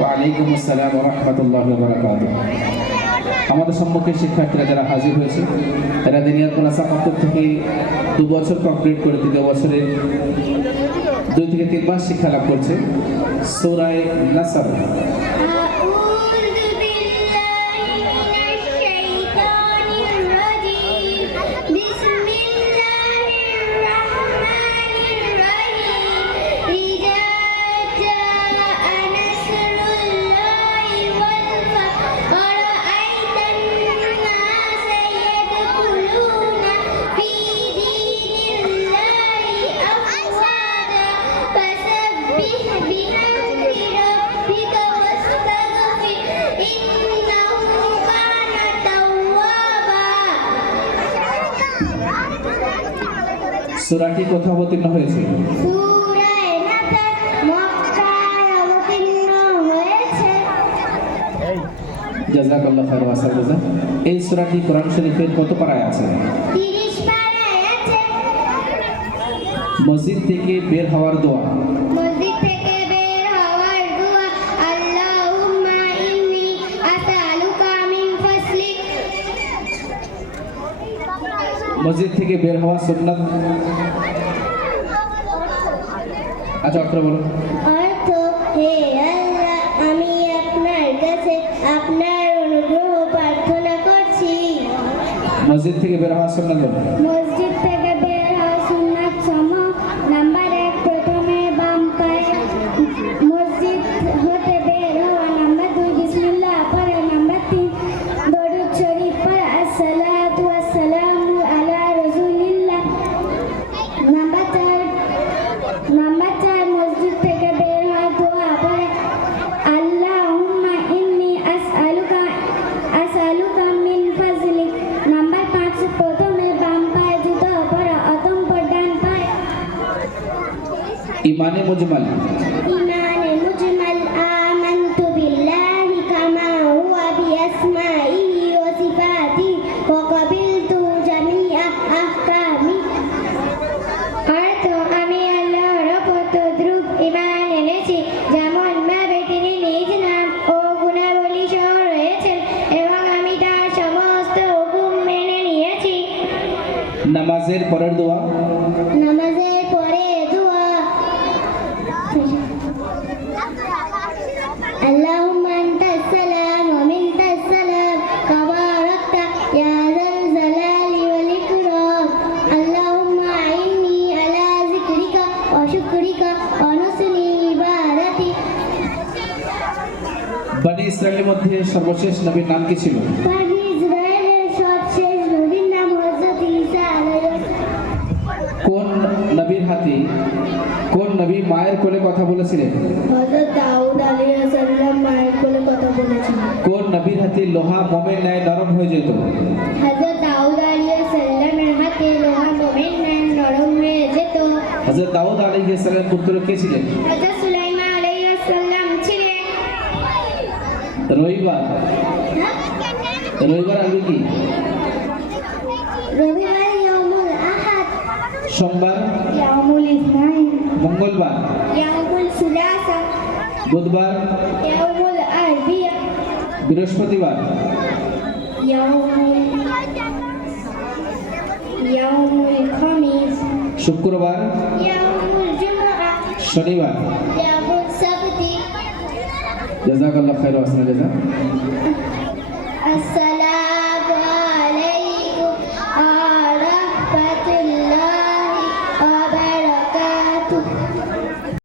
ওয়ালাইকুম আসসালাম রহমতুল্লাহ বারাকাত আমাদের সম্মুখে শিক্ষার্থীরা যারা হাজির হয়েছে, তারা দিনিয়ার কোন সাকাত্তর থেকে দু বছর কমপ্লিট করে তৃতীয় বছরের দুই থেকে তিন মাস শিক্ষা লাভ করছে। সৌরায় নাসার। সূরাটি কোথাও অবতীর্ণ হয়েছে? জাজাকাল্লাহ খায়র ওয়াসাল জাজা এই সূরাটি কোরআন শরীফের কত পারায় আছে? 30 পারায় আছে। মসজিদ থেকে বের হওয়ার দোয়া। মসজিদ থেকে বের হওয়া সুন্নাত। আচ্ছা অক্ষর বলো। অর্থ হে আল্লাহ আমি আপনার কাছে আপনার অনুগ্রহ প্রার্থনা করছি। মসজিদ থেকে বের হওয়া সুন্নাত ইমানে মুজমাল। আমি এবং আমি তার সমস্ত হুকুম মেনে নিয়েছি। নামাজের পরের দোয়া। নামাজ বানি ইসরায়েলের মধ্যে সর্বশেষ নবীর নাম কি ছিল? কোন নবীর হাতে কোন নবী মায়ের কোলে কথা বলেছিলেন? কোন নবীর হাতে লোহা মোমের ন্যায় নরম হয়ে যেত? হযরত দাউদ আলাইহিস সালাম পুত্র কে ছিলেন? রবিবার। রবিবার আলবি কি? সোমবার? মঙ্গলবার। বুধবার? বৃহস্পতিবার? শুক্রবার? শনিবার? جزاك الله خير وحسن الجزاء السلام